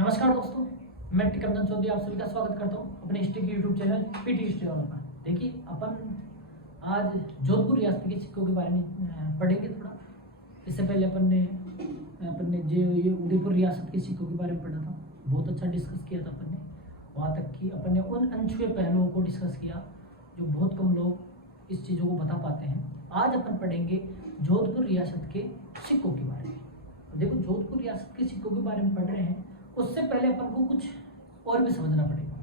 नमस्कार दोस्तों, मैं टिकरंजन चौधरी आप सभी का स्वागत करता हूं अपने हिस्ट्री के यूट्यूब चैनल पीटी हिस्ट्री वालों पर। देखिए, अपन आज जोधपुर रियासत के सिक्कों के बारे में पढ़ेंगे थोड़ा। इससे पहले अपन ने जो ये उदयपुर रियासत के सिक्कों के बारे में पढ़ा था, बहुत अच्छा डिस्कस किया था अपन ने। वहाँ तक कि अपन ने उन अनछुए पहलुओं को डिस्कस किया जो बहुत कम लोग इस चीज़ों को बता पाते हैं। आज अपन पढ़ेंगे जोधपुर रियासत के सिक्कों के बारे में। देखो, जोधपुर रियासत के सिक्कों के बारे में पढ़ रहे हैं, उससे पहले अपन को कुछ और भी समझना पड़ेगा,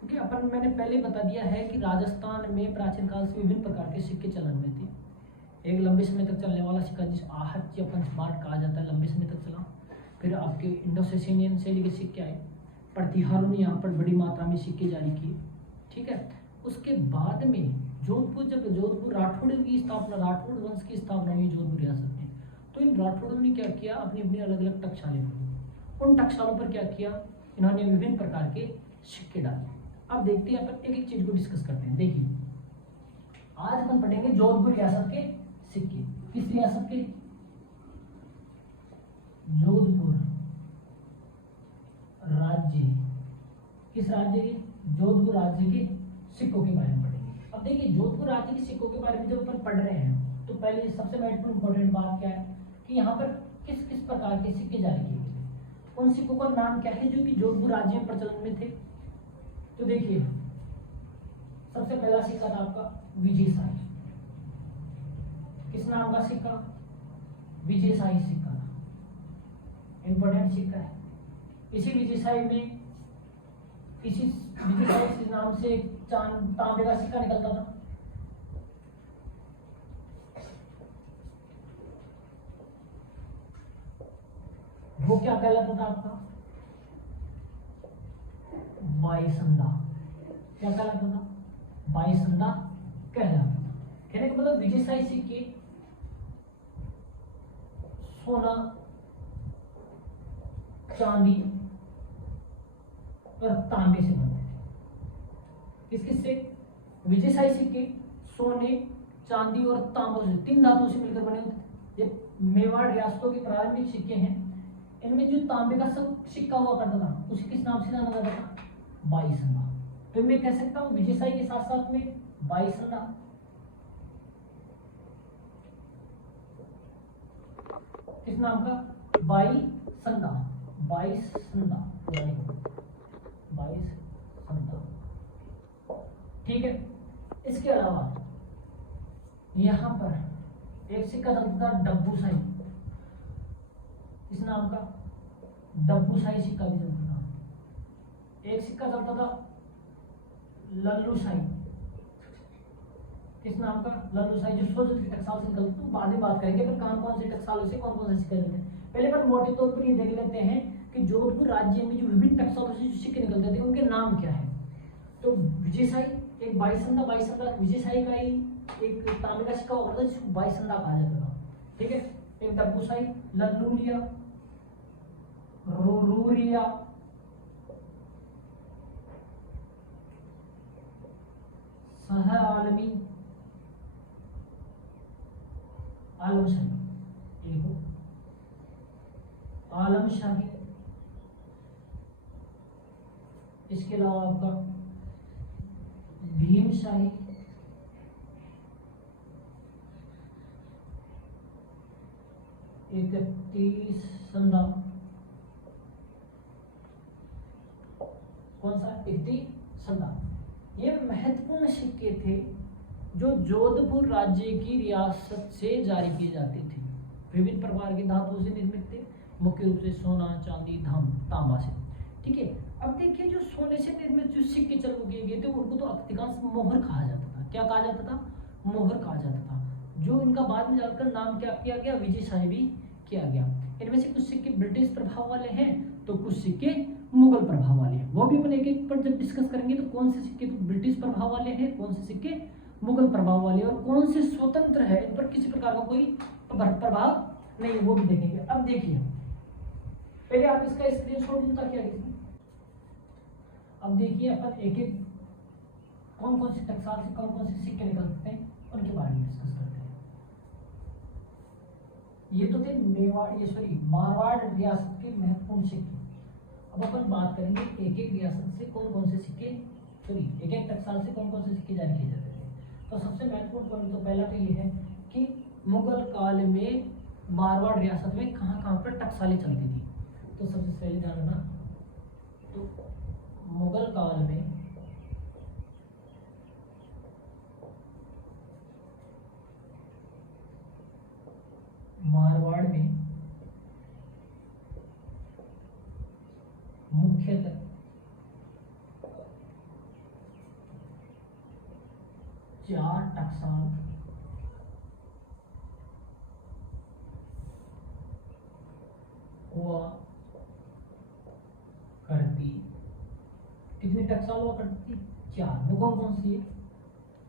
क्योंकि मैंने पहले बता दिया है कि राजस्थान में प्राचीन काल से विभिन्न प्रकार के सिक्के चलन में थे। एक लंबे समय तक चलने वाला सिक्का जिस आहत या पंचमार्ट कहा जाता है, लंबे समय तक चला। फिर आपके इंडो सेसेनियन शैली के सिक्के आए, प्रतिहारों ने यहाँ पर बड़ी मात्रा में सिक्के जारी किए। ठीक है, उसके बाद में जब जोधपुर राठौड़ की स्थापना, राठौड़ वंश की स्थापना हुई जोधपुर रियासत में, तो इन राठौड़ों ने क्या किया, अपनी अपनी अलग अलग टकसालें खोली। उन टकसालों पर क्या किया, इन्होंने विभिन्न प्रकार के सिक्के डाले। अब देखते हैं, अपन एक एक चीज को डिस्कस करते हैं। देखिए, आज अपन पढ़ेंगे जोधपुर रियासत के सिक्के। किस रियासत के? जोधपुर राज्य। किस राज्य के? जोधपुर राज्य के सिक्कों के बारे में पढ़ेंगे। अब देखिए, जोधपुर राज्य के सिक्कों के बारे में जब अपन पढ़ रहे हैं, तो पहले सबसे महत्वपूर्ण इंपॉर्टेंट बात क्या है कि यहाँ पर किस किस प्रकार के सिक्के जारी किए गए। उन सिक्कों का नाम क्या है जो कि जोधपुर राज्य में प्रचलन में थे? तो देखिए, सबसे पहला सिक्का था आपका विजयशाही। किस नाम का सिक्का? विजयशाही सिक्का था, इंपॉर्टेंट सिक्का है। इसी विजयशाही नाम से तांबे का सिक्का निकलता था। वो क्या कहलाता था आपका? बाईसंदा। क्या कहलाता था? बाईसंदा कहलाता था। कहने का मतलब विजयशाही सिक्के सोना, चांदी और तांबे से बनते थे। किस से? विजयशाही सिक्के सोने, चांदी और तांबों से, तीन धातुओं से मिलकर बने होते थे। ये मेवाड़ रियासतों के प्रारंभिक सिक्के हैं। इनमें जो तांबे का सिक्का हुआ करता था, उसे किस नाम से जाना जाता था? बाईसंदा। तो मैं कह सकता हूं विजयशाही के साथ साथ में बाईसंदा। किस नाम का? बाईसंदा। बाईसंदा, बाईसंदा। ठीक है। इसके अलावा यहां पर एक सिक्का चलता था डब्बूशाही। इस नाम का डब्बूशाही सिक्का भी चलता था। एक सिक्का चलता था लल्लूशाही। किस नाम का? लल्लूशाही, जो सोजत के टकसाल से निकलता है। बाद में बात करेंगे पर कौन कौन से टकसालों से कौन कौन से सिक्के निकलते हैं। पहले पर मोटे तौर पर ये देख लेते हैं कि जोधपुर राज्य में जो विभिन्न टकसालों से जो सिक्के निकलते थे उनके नाम क्या है। तो विजयशाही, एक बाईसंदा विजयशाही का ही एक तांबे का सिक्का होता था जिसको बाईसंदा कहा जाता था। ठीक है। एक डब्बूशाही, लल्लूलिया, रूरिया, सह आलमी, आलमशाही, देखो आलमशाही। इसके अलावा आपका भीमशाही, इकतीस संदा। कौन सा? इकतीस संदा। ये महत्वपूर्ण सिक्के थे जो जोधपुर राज्य की रियासत से जारी किए जाते थे। विभिन्न प्रकार के धातुओं से निर्मित थे, मुख्य रूप से सोना, चांदी, तांबा से। ठीक है। अब देखिए, जो सोने से निर्मित जो सिक्के चालू किए गए थे उनको तो अधिकांश मोहर कहा जाता था। क्या कहा जाता था? मोहर कहा जाता था। जो इनका बाद में जाकर नाम क्या किया गया? विजयशाही भी किया गया। इनमें से कुछ सिक्के ब्रिटिश प्रभाव वाले हैं तो कुछ सिक्के मुगल प्रभाव वाले हैं। वो भी अपन एक एक पर जब डिस्कस करेंगे तो कौन से सिक्के ब्रिटिश प्रभाव वाले हैं, कौन से सिक्के मुगल प्रभाव वाले, और कौन से स्वतंत्र है, इन पर किसी प्रकार का कोई प्रभाव नहीं, वो भी देखेंगे। अब देखिए, पहले आप इसका स्क्रीनशॉट लें ताकि आगे। अब देखिए, अपन एक एक कौन कौन से टकसाल से कौन कौन से सिक्के निकलते हैं उनके बारे में डिस्कस करते हैं। ये तो थे मारवाड़ रियासत के महत्वपूर्ण सिक्के। अब अपन बात करेंगे एक एक रियासत से कौन कौन से सिक्के, सॉरी एक एक टकसाल से कौन कौन से सिक्के जारी किए जाते थे। तो सबसे महत्वपूर्ण पॉइंट तो पहला तो ये है कि मुगल काल में मारवाड़ रियासत में कहाँ कहाँ पर टकसालें चलती थी। तो सबसे पहले ध्यान रखना, तो मुगल काल में मारवाड़ में मुख्यतः चार टकसाल हुआ करती। कितनी टकसाल हुआ करती थी? चार। वो कौन कौन सी है?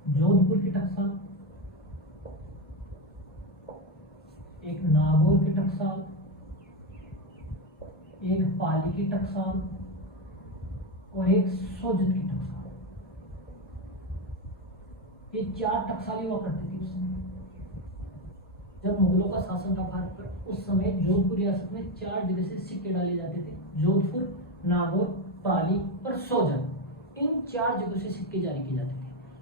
जोधपुर की टकसाल, एक नागौर की टकसाल, एक पाली की टकसाल और एक सोजत की टकसाल। ये चार टकसालें हुआ करती थी उस समय जब मुगलों का शासन था भारत पर। उस समय जोधपुर रियासत में चार जगह से सिक्के डाले जाते थे, जोधपुर, नागौर, पाली और सोजत। इन चार जगहों से सिक्के जारी किए जाते थे।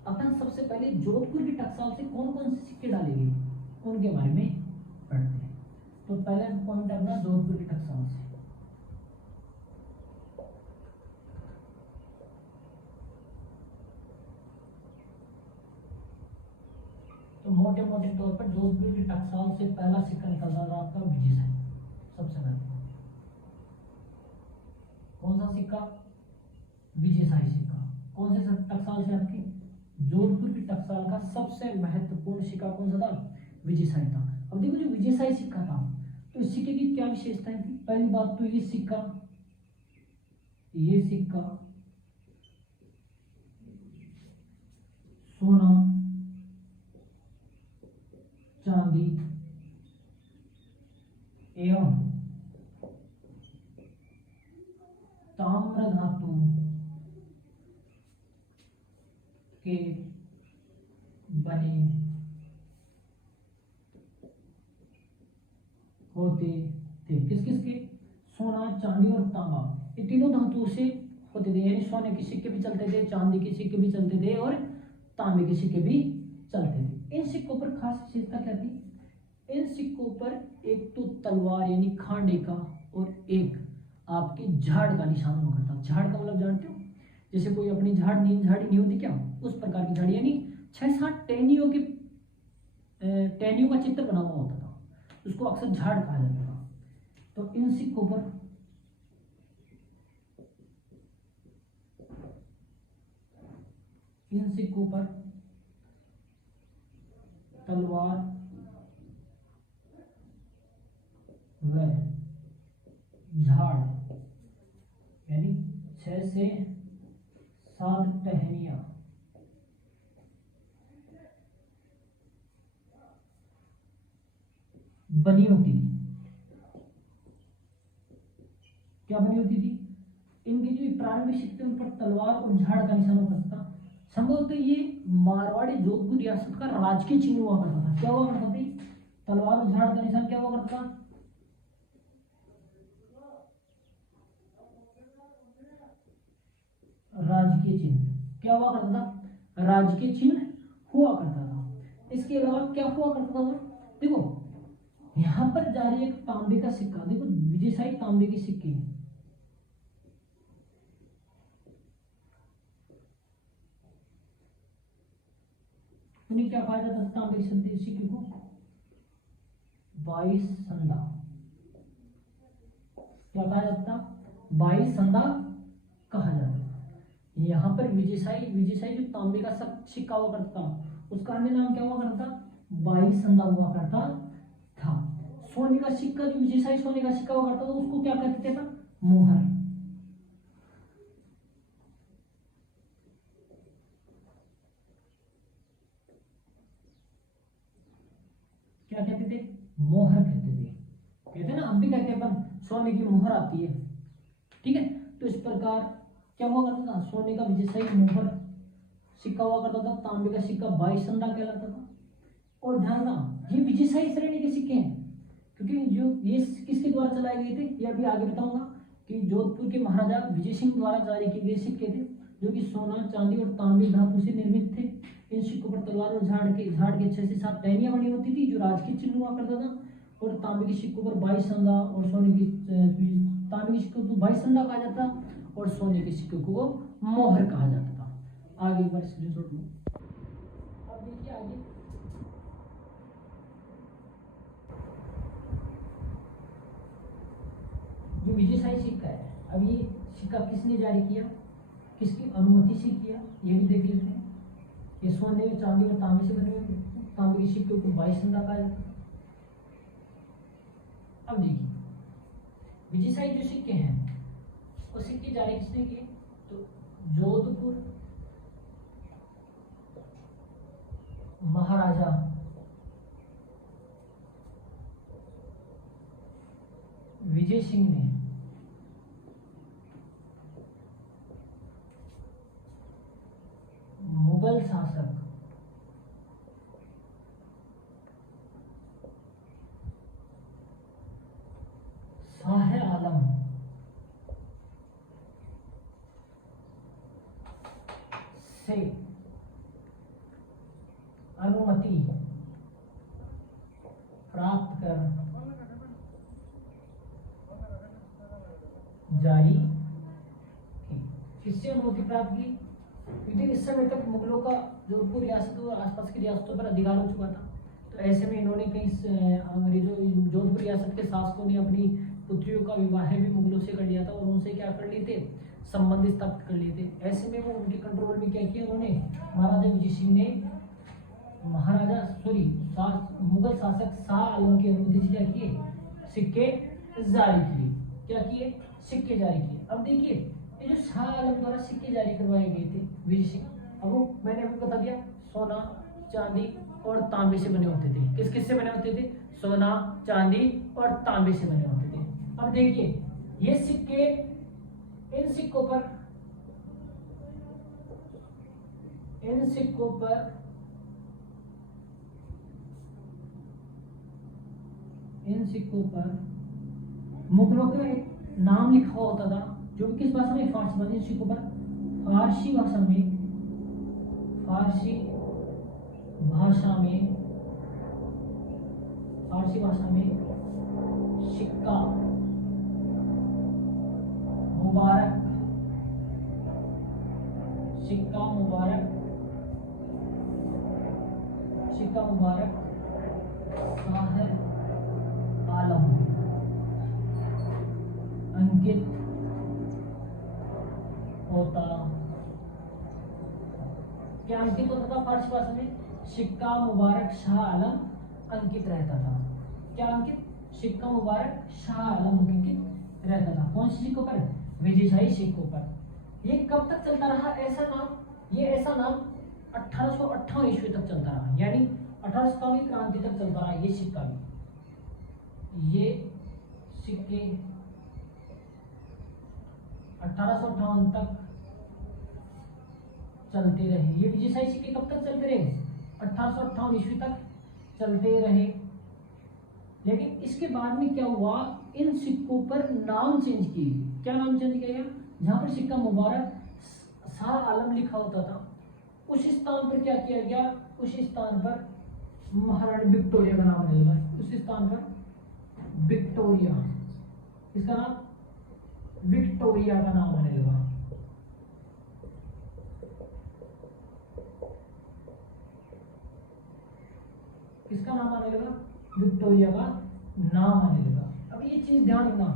अपन सबसे पहले जोधपुर की टकसाल से कौन कौन से सिक्के डाले गए उनके बारे में पढ़ते हैं। तो पहला पॉइंट अपना जोधपुर की टकसाल से। तो मोटे मोटे तौर पर जोधपुर की टकसाल से पहला सिक्का निकलता था आपका विजयशाही। सबसे पहले कौन सा सिक्का? विजयशाही सिक्का। कौन से टकसाल से? आपकी जोधपुर की टकसाल का सबसे महत्वपूर्ण सिक्का कौन सा था? विजयशाही था। अब देखो जो विजयशाही सिक्का था तो इस सिक्के की क्या विशेषताएं थी? पहली बात तो ये सिक्का सोना, चांदी एवं ताम्र धातु के बने होते थे। किस किस के? सोना, चांदी और तांबा, ये तीनों धातुओं से होते थे। यानी सोने के सिक्के भी चलते थे, चांदी के सिक्के भी चलते थे और तांबे के सिक्के भी चलते थे। इन सिक्कों पर खास विशेषता क्या थी? इन सिक्कों पर एक तो तलवार यानी खांडे का और एक आपके झाड़ का निशान हुआ करता। झाड़ का मतलब जानते हो, जैसे कोई अपनी झाड़ी नहीं होती क्या, उस प्रकार की झाड़ी, यानी 6-7 टहनियों का चित्र बना हुआ होता था, उसको अक्सर झाड़ कहा जाता था। तो इन सिक्कों पर तलवार व झाड़ यानी 6 से 7 टहनियां बनी होती थी। क्या बनी होती थी? इनके जो प्रारंभिक सिक्के उन पर तलवार और झाड़ का निशान हुआ करता था। संभवतः ये मारवाड़ी जोधपुर रियासत का राजकीय चिन्ह हुआ करता था। क्या हुआ करता था? तलवार और झाड़ का निशान क्या हुआ करता था? राजकीय चिन्ह। क्या हुआ करता था? राजकीय चिन्ह हुआ करता था। इसके अलावा क्या हुआ करता था? देखो यहां पर जारी एक तांबे का सिक्का, देखो विजयशाही तांबे के सिक्के हैं। उन्हें क्या कहा जाता था? तांबे के सिक्के को 22 संदा। क्या कहा जाता? 22 संदा कहा जाता। यहाँ पर विजयशाही जो तांबे का सिक्का हुआ करता था उसका अन्य नाम क्या हुआ करता? 22 संदा हुआ करता था। सोने का सिक्का, जो विजयशाही सोने का सिक्का हुआ करता था उसको क्या कहते थे? मोहर। क्या कहते थे? मोहर कहते थे। कहते हैं ना, हम भी कहते हैं अपन सोने की मोहर आती है, ठीक है। तो इस प्रकार क्या हुआ करता था? सोने का विजयशाही मोहर सिक्का हुआ करता था। तांबे का सिक्का 22 संदा कहलाता था। और ध्यान रखना ये विजयशाही श्रेणी के सिक्के हैं, क्योंकि जो ये किसके द्वारा चलाए गए थे ये अभी आगे बताऊंगा। कि जोधपुर के महाराजा विजय सिंह द्वारा जारी किए गए सिक्के थे, जो कि सोना, चांदी और तांबे धातु से निर्मित थे। इन सिक्कों पर तलवार और झाड़ के 6 से 7 टहनियां बनी होती थी, जो राजकीय चिन्ह हुआ करता था। और तांबे के सिक्कों पर 22 संदा और सोने की तांबे के सिक्कों को 22 संदा कहा जाता और सोने के सिक्कों को मोहर कहा जाता था। आगे एक बार स्क्रीनशॉट लो। अब देखिए आगे जो विजयशाही सिक्का है, अब ये सिक्का किसने जारी किया, किसकी अनुमति से किया, ये भी देख लेते हैं। ये सोने, चांदी और तांबे से बने हुए, तांबे के सिक्के को 22 संदा कहा जाता है। अब देखिए विजयशाही जो सिक्के हैं वो सिक्के जारी किसने किए, तो जोधपुर महाराजा विजय सिंह ने मुगल शासक शाह आलम से अनुमति प्राप्त कर जारी की। किससे अनुमति प्राप्त की, क्योंकि इस समय तक मुगलों का जोधपुर रियासत और आसपास की रियासतों पर अधिकार हो चुका था। तो ऐसे में इन्होंने कई अंग्रेजों, जोधपुर रियासत के शासकों ने अपनी पुत्रियों का विवाह भी मुगलों से कर लिया था और उनसे क्या कर लिए थे, संबंध स्थापित कर लिए थे। ऐसे में वो उनके कंट्रोल में क्या किया उन्होंने, महाराजा विजय सिंह ने मुगल शासक शाह आलम की अनुमति से क्या किए, सिक्के जारी किए। क्या किए, सिक्के जारी किए। अब देखिए ये जो शाह आलम द्वारा सिक्के जारी करवाए गए थे विजय सिंह, अब वो मैंने आपको बता दिया सोना, चांदी और तांबे से बने होते थे। किस किस से बने होते थे, सोना, चांदी और तांबे से बने होते थे। अब देखिए ये सिक्के, इन सिक्कों पर मुगलों का एक नाम लिखा होता था, जो किस भाषा में, फारसी भाषा। इन सिक्कों पर फारसी भाषा में सिक्का मुबारक शाह आलम अंकित होता। क्या अंकित होता था फारसी भाषा में, सिक्का मुबारक शाह आलम अंकित रहता था। क्या अंकित, सिक्का मुबारक शाह आलम अंकित रहता था। कौन सी सिक्कों पर, विजयशाही सिक्कों पर। ये कब तक चलता रहा ऐसा नाम 1858 ईस्वी तक चलता रहा, यानी 1857 की क्रांति तक चलता रहा ये सिक्का भी। ये सिक्के 1858 तक चलते रहे। ये विजयशाही सिक्के कब तक चलते रहे, 1858 ईस्वी तक चलते रहे। लेकिन इसके बाद में क्या हुआ, इन सिक्कों पर नाम चेंज किए। क्या नाम चेंज किया गया, जहां पर सिक्का मुबारक शाह आलम लिखा होता था उस स्थान पर क्या किया गया, उस स्थान पर महारानी विक्टोरिया का नाम आने लगा। उस स्थान पर विक्टोरिया, इसका नाम विक्टोरिया का नाम आने लगा। किसका नाम आने लगा, विक्टोरिया का नाम आने लगा। अब ये चीज ध्यान रखना,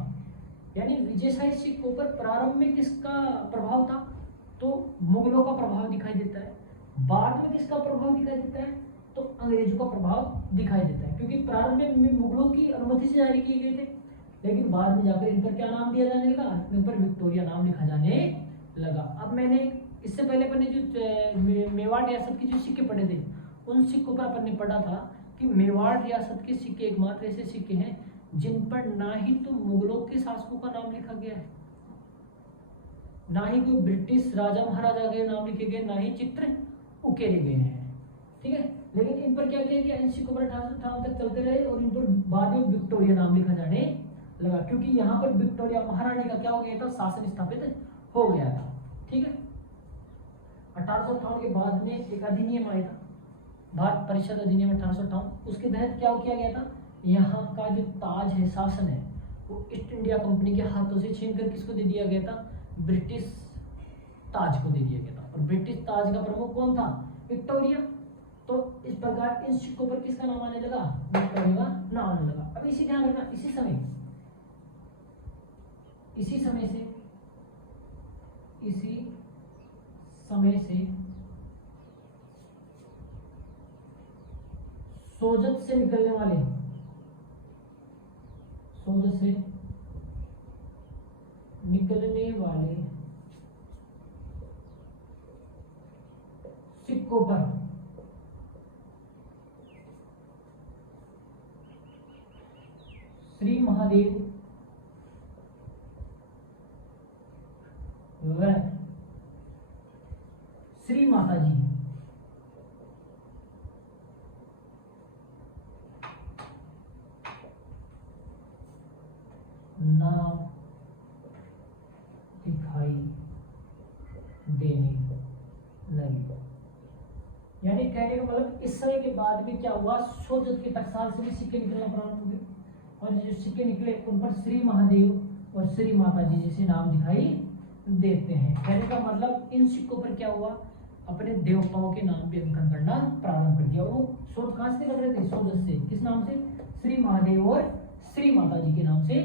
यानी विजयशाही सिक्कों पर प्रारंभ में किसका प्रभाव था, तो मुगलों का प्रभाव दिखाई देता है। बाद में किसका प्रभाव दिखाई देता है, तो अंग्रेजों का प्रभाव दिखाई देता है। क्योंकि प्रारंभ में मुगलों की अनुमति से जारी किए गए थे, लेकिन बाद में जाकर इन पर क्या नाम दिया जाने लगा, इन पर विक्टोरिया नाम लिखा जाने लगा। अब मैंने इससे पहले अपने जो मेवाड़ रियासत के जो सिक्के पढ़े थे, उन सिक्कों पर अपन ने पढ़ा था कि मेवाड़ रियासत के सिक्के एकमात्र ऐसे सिक्के हैं जिन पर ना ही तो मुगलों के शासकों का नाम लिखा गया है, ना ही कोई ब्रिटिश राजा महाराजा के नाम लिखे गए, ना ही चित्र उकेरे गए हैं। ठीक है, लेकिन इन पर क्या किया गया, इन सिक्कों पर 1858 तक चलते रहे और इन पर बाद में विक्टोरिया नाम लिखा जाने लगा, क्योंकि यहाँ पर विक्टोरिया महारानी का क्या हो गया था, शासन स्थापित हो गया था। ठीक है, 1858 के बाद में एक अधिनियम आया था, भारत परिषद अधिनियम 1858। उसके तहत क्या किया गया था, यहाँ का जो ताज है, शासन है, वो ईस्ट इंडिया कंपनी के हाथों से छीनकर किसको दे दिया गया था, ब्रिटिश ताज को दे दिया गया था। और ब्रिटिश ताज का प्रमुख कौन था, विक्टोरिया। तो इस प्रकार इन सिक्कों पर किसका नाम आने लगा, विक्टोरिया का नाम आने लगा। अब इसी ध्यान रखना, इसी समय से सोजत से निकलने वाले सिक्कों पर श्री महादेव व श्री माता जी नाम दिखाई देने लगे। यानी कहने का मतलब इस समय के बाद में क्या हुआ, सोजत के टकसाल से भी सिक्के निकलना प्रारंभ हो गए, और जो सिक्के निकले उन पर श्री महादेव और श्री माता जी जैसे नाम दिखाई देते हैं। कहने का मतलब इन सिक्कों पर क्या हुआ, अपने देवताओं के नाम भी अंकन करना प्रारंभ कर दिया। वो सोज कहां से निकल रहे थे, सोजत से, किस नाम से, श्री महादेव और श्री माता जी के नाम से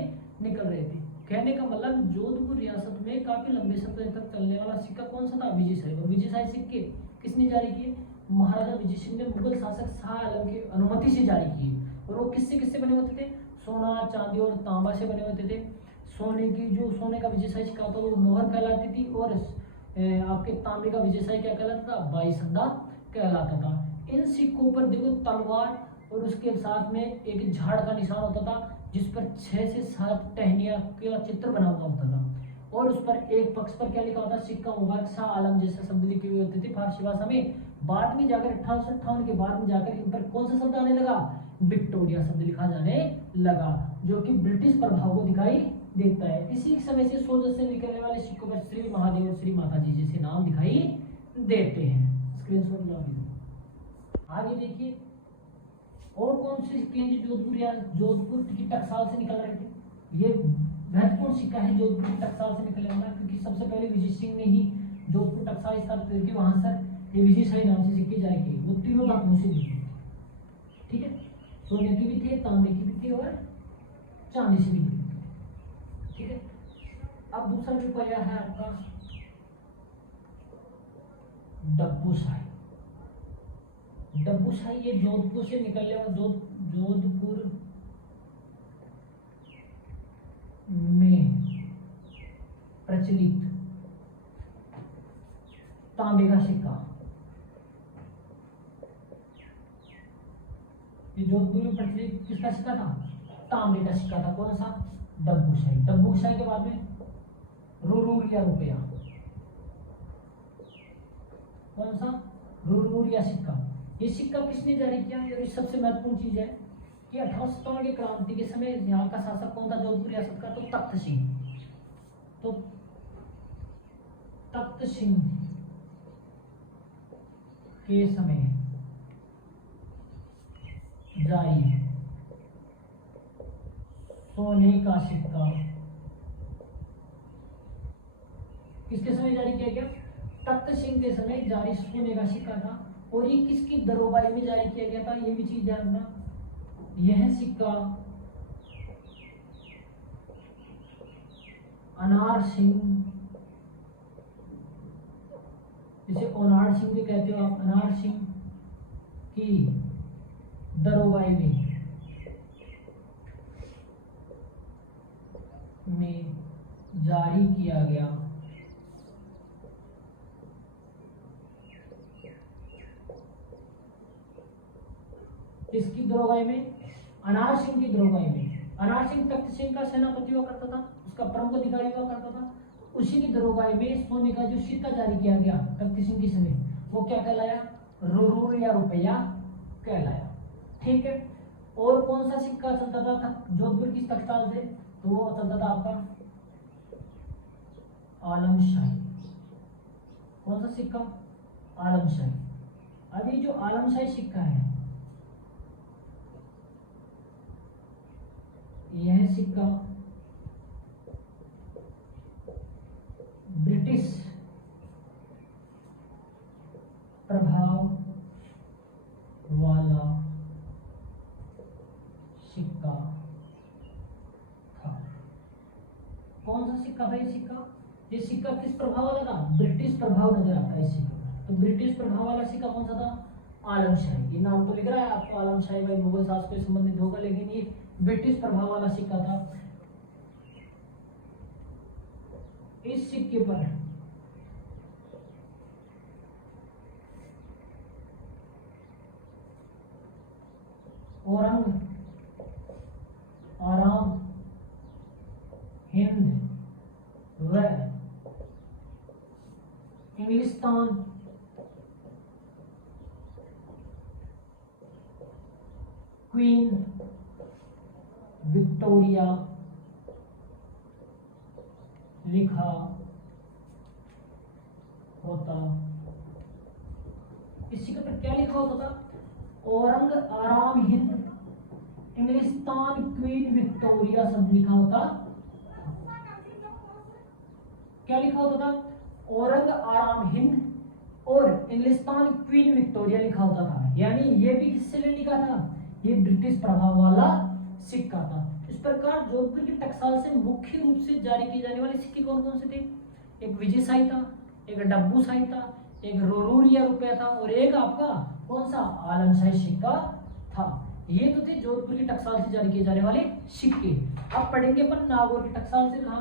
निकल रहे थे। कहने का मतलब जोधपुर रियासत में काफी लंबे समय तक चलने वाला सिक्का कौन सा था, विजयशाही। और विजयशाही सिक्के किसने जारी किए, महाराजा विजय सिंह ने मुगल शासक शाह आलम की अनुमति से जारी किए। और वो किससे बने होते थे, सोना, चांदी और तांबा से बने होते थे। सोने का विजयशाही सिक्का होता था वो मोहर कहलाती थी, और आपके तांबे का विजयशाही क्या कहलाता था, बाईसंदा कहलाता था। इन सिक्कों पर देखो तलवार और उसके साथ में एक झाड़ का निशान होता था, जिस पर 6 से 7 टहनिया का चित्र बना हुआ होता था, और उस पर एक पक्ष पर क्या लिखा होता, सिक्का मुबारक शाह आलम जैसे शब्द लिखे हुए होते थे फारसी भाषा में। बाद में जाकर 1858 के बाद में जाकर इन पर कौन सा शब्द आने लगा, विक्टोरिया शब्द लिखा जाने लगा, जो कि ब्रिटिश प्रभाव को दिखाई देता है। इसी समय से सोजत से निकलने वाले सिक्कों पर श्री महादेव और श्री माता जी जैसे नाम दिखाई देते हैं। स्क्रीनशॉट ला लीजिए। आगे देखिए और कौन से सिक्के हैं जो जोधपुर की टकसाल से निकल रहे थे। ये महत्वपूर्ण सिक्का है जोधपुर की टकसाल से निकलने वाला, क्योंकि सबसे पहले विजय सिंह ने ही जोधपुर टकसाल स्थापित करके वहां से ये विजयशाही नाम से सिक्के जारी किए। वो तीनों धातुओं से भी, ठीक है, सोने की भी थे, तांबे की भी थी और चांदी से भी थी। ठीक है, अब दूसरा जो पाया है आपका डब्बूशाही। डब्बूशाही ये जोधपुर से निकलने वाला, जोधपुर में प्रचलित तांबे का सिक्का। ये जोधपुर में प्रचलित किसका सिक्का था, तांबे का सिक्का था। कौन सा, डब्बूशाही। डब्बूशाही के बाद में रुरिया रुपया। कौन सा, रुरिया सिक्का। ये सिक्का किसने जारी किया, ये सबसे महत्वपूर्ण चीज है कि 1857 की क्रांति के समय यहाँ का शासक कौन था जोधपुर रियासत का, तो तख्त सिंह। तो तख्त सिंह के समय जारी सोने का सिक्का किसके समय जारी किया गया, तख्त सिंह के समय जारी सोने का सिक्का था। और ये किसकी दरोबाई में जारी किया गया था, ये भी चीज ध्यान रखना। यह सिक्का अनार सिंह, जिसे ओनार सिंह भी कहते हो आप, अनार सिंह की दरोबाई में जारी किया गया। किसकी दरोगाई में, अनार सिंह की दरोगाई में। अनार सिंह तख्त सिंह का सेनापति हुआ करता था, उसका प्रमुख अधिकारी हुआ करता था। उसी की दरोगाई में सोने का जो सिक्का जारी किया गया तख्त सिंह के समय, वो क्या कहलाया, रुरिया रुपया कहलाया। ठीक है, और कौन सा सिक्का चलता था जोधपुर की टकसाल से? तो वो चलता था आपका आलमशाही। कौन सा सिक्का? आलमशाही। अब ये जो आलमशाही सिक्का है, यह सिक्का ब्रिटिश प्रभाव वाला सिक्का था। कौन सा सिक्का था ये सिक्का? ये सिक्का किस प्रभाव वाला था? ब्रिटिश प्रभाव नजर आता है इस सिक्के में। तो ब्रिटिश प्रभाव वाला सिक्का कौन सा था? आलमशाही। ये नाम तो लिख रहा है आपको आलमशाही, भाई मुगल शासक से संबंधित होगा, लेकिन ये ब्रिटिश प्रभाव वाला सिक्का था। इस सिक्के पर औरंग आराम हिंद व इंग्लिस्तान क्वीन विक्टोरिया लिखा होता। इस सिक्के पर क्या लिखा होता था? औरंग आराम हिंद इंग्लिस्तान क्वीन विक्टोरिया शब्द लिखा होता। क्या लिखा होता था? औरंग आराम हिंद और इंग्लिस्तान क्वीन विक्टोरिया लिखा होता था। यानी ये भी किससे ले लिखा था? ये ब्रिटिश प्रभाव वाला सिक्का था। इस प्रकार जोधपुर की टकसाल से मुख्य रूप से जारी किए जाने वाले सिक्के कौन कौन से थे? एक विजय शाही था, एक डब्बू शाही था, एक रोरूरिया रुपया था और एक आपका कौन सा? आलमशाही सिक्का था। ये तो थे जोधपुर की टकसाल से जारी किए जाने वाले सिक्के। अब पढ़ेंगे अपन नागौर की टकसाल से कहा,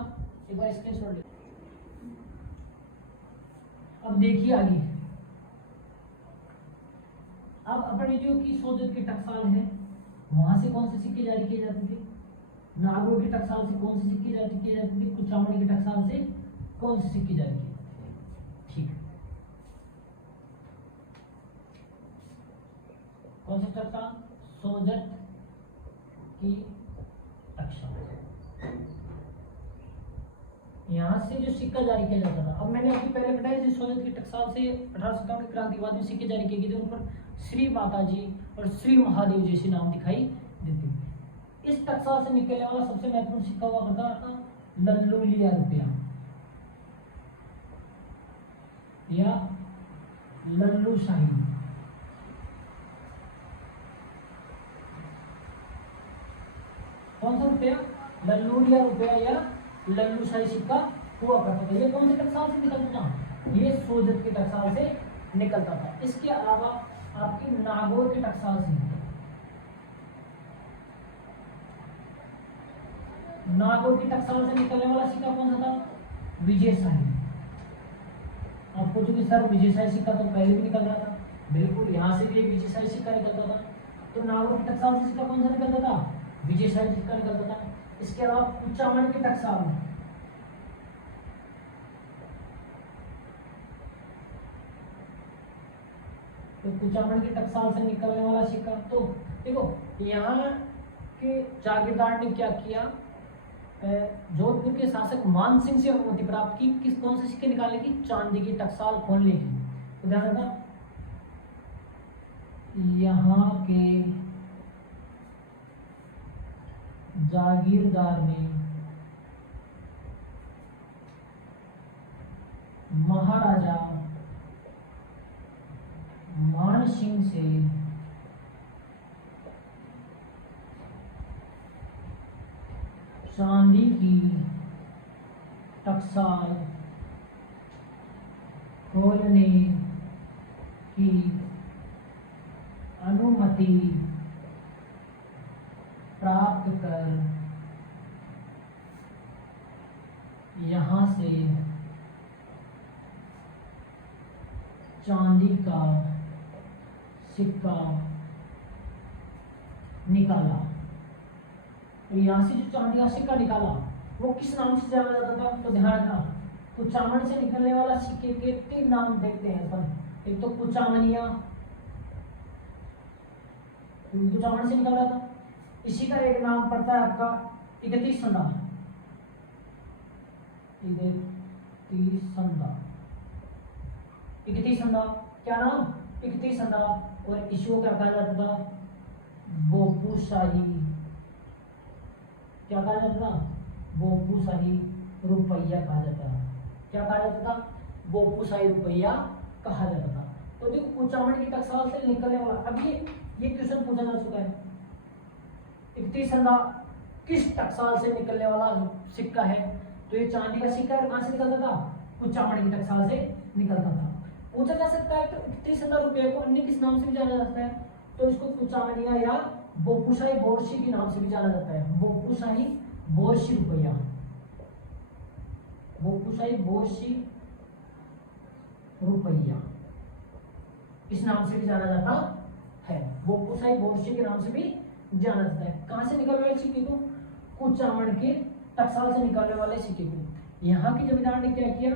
एक बार स्क्रीनशॉट ले। अब देखिए आगे, अब अपने जो की सोजत की टकसाल है वहां से कौन से सिक्के जारी किए जाते थे? नागौर की टकसाल से कौन से सिक्के जारी किए जाते थे? कुचामणी की टकसाल से कौन से सिक्के जारी किए जाते थे? ठीक है, कौन सा टकसाल? सोजत की टकसाल। यहाँ से जो सिक्का जारी किया जाता था, अब मैंने आपको पहले बताया सोजत की टकसाल से 1857 की क्रांति के बाद में सिक्के जारी किए गए थे, उन पर श्री माता जी और श्री महादेव जैसे नाम दिखाई देते हैं। इस टकसाल से निकलने वाला सबसे महत्वपूर्ण सिक्का हुआ करता था लल्लू लिया रुपया या लल्लू शाही। कौन सा रुपया? लल्लू लिया रुपया या लल्लू शाही सिक्का हुआ करता था। ये कौन से टकसाल से निकलता था? ये सोजत के टकसाल से निकलता था। इसके अलावा आपकी नागौर के टकसाल से, नागौर की टकसाल से निकलने वाला सिक्का कौन सा था? विजय शाही। आपको जो कि सर विजय शाही सिक्का तो पहले भी निकल रहा था, बिल्कुल यहाँ से भी एक विजय शाही सिक्का निकलता था। तो नागौर की टकसाल से सिक्का कौन सा निकलता था? विजय शाही सिक्का निकलता था। इसके अलावा कुचामन की टकसाल, तो कुचामन की टकसाल से निकलने वाला सिक्का, तो देखो यहाँ के जागीरदार ने क्या किया, जोधपुर के शासक मान सिंह से अनुमति प्राप्त की किस कौन से सिक्के निकालने की? चांदी की टकसाल खोलने की। तो ध्यान रखना, यहाँ के जागीरदार ने महाराजा मान सिंह से चांदी की टकसाल खोलने की अनुमति प्राप्त कर यहाँ से चांदी का सिक्का निकाला। तो यहाँ से जो चांदी का सिक्का निकाला वो किस नाम से जाना जाता था? तो ध्यान रखना, कुचामन से निकलने वाला सिक्के के 3 नाम देखते हैं अपन। एक तो कुचामनिया, कुचामन से निकल रहा था। इसी का एक नाम पड़ता है आपका 31 संदा। 31 संदा, 31 संदा क्या नाम? 31 संदा। और इसको क्या कहा जाता था? बोपुशाही। क्या कहा जाता था? बोपुशाही रुपया कहा जाता है। क्या कहा जाता था? बोपुशाही रुपया कहा जाता था। तो देखो कुचामन की टकसाल से निकलने वाला, अब ये क्वेश्चन पूछा जा चुका है। 31 संदा किस टकसाल से निकलने वाला सिक्का है? तो ये चांदी का सिक्का कहां से निकलता था? कुचामन की टकसाल से निकलता था। पूछा जा सकता है तो 31 संदा रुपये को अन्य किस नाम से भी जाना जाता है? तो इसको कुचामनिया या बोपुशाही बोरशी के नाम से भी जाना जाता है। बोपुशाही बोरशी रुपया, बोपुशाही बोरशी रुपया इस नाम से भी जाना जाता है। बोपुशाही बोरशी के नाम से भी जाना जाता है। कहां से निकलने वाले सिक्के को? कुचामन के टकसाल से निकलने वाले सिक्के को। यहाँ के जमींदार ने क्या किया?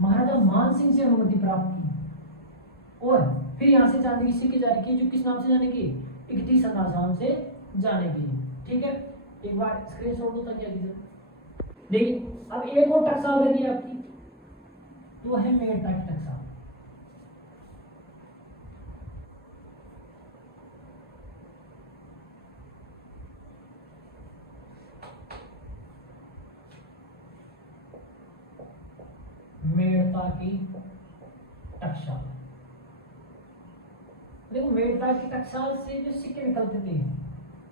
महाराजा मान सिंह से अनुमति प्राप्त की और फिर यहाँ से चांदी की सिक्के जारी किए, जो किस नाम से जानेगी? 31 संदा नाम से जानेगी। ठीक है, एक बार स्क्रीनशॉट लो ताकि आगे देखिए। अब एक और टकसाल रह गई आपकी, वो है मेड़ता की टकसाल। मेड़ता की टकसाल, देखो मेड़ता की टकसाल से जो सिक्के निकलते थे,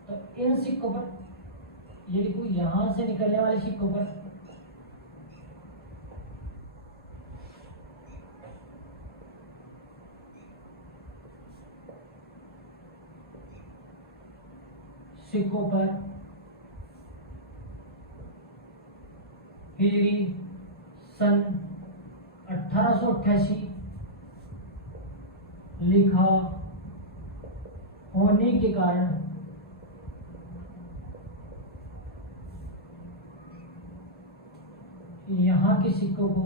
तो इन सिक्कों पर, ये देखो यहां से निकलने वाले सिक्कों पर हिजरी सन 1888 लिखा होने के कारण यहाँ के सिक्कों को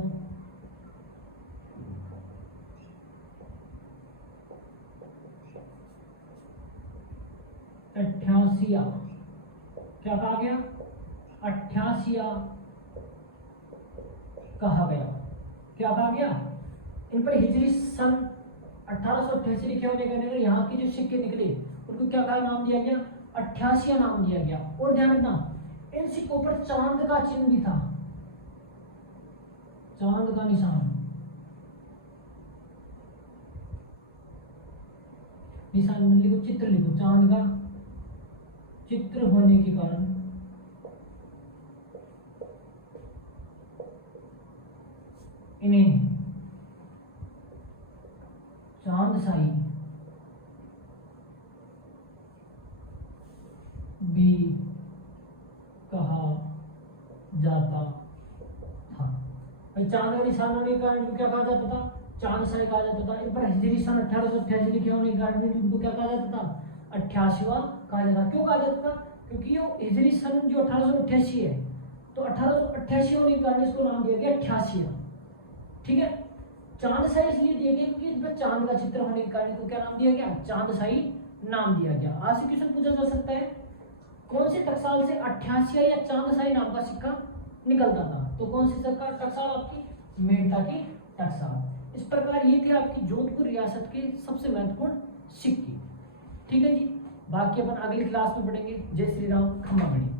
अट्ठासिया क्या कहा गया? अट्ठासिया कहा गया। क्या कहा गया? इन पर हिजरी सन 1888 लिखे होने के कारण यहाँ के जो सिक्के निकले उनको क्या कहा नाम दिया गया? अट्ठासिया नाम दिया गया। और ध्यान रखना, इन सिक्कों पर चांद का चिन्ह भी था, चांद का निशान में लिखो, चित्र लिखो, चांद का चित्र होने के कारण इन्हें चांदशाही भी कहा जाता था। चांद का निशान होने के कारण इनको क्या कहा जाता था? चांदशाही कहा जाता था। इन पर हिजरी सन 1888 लिखे होने के कारण इनको क्या कहा जाता था? 88वां कहा जाता था। क्यों कहा जाता था? क्योंकि ये हिजरी सन जो 1888 है, तो 1888 होने के कारण इसको नाम दिया गया 88। ठीक है, चांदशाही इसलिए दिया गया क्योंकि इसमें चांद का चित्र होने के कारण इसको क्या नाम दिया गया? चांदशाही नाम दिया गया। आज से क्वेश्चन पूछा जा सकता है, कौन से टकसाल से 88 या चांदशाही नाम का सिक्का निकलता था? तो कौन सी टकसाल आपकी? मेड़ता की टकसाल। इस प्रकार ये थे आपकी जोधपुर रियासत के सबसे महत्वपूर्ण सिक्के। ठीक है जी, बाकी अपन अगली क्लास में पढ़ेंगे। जय श्री राम, खम्मा बड़ी।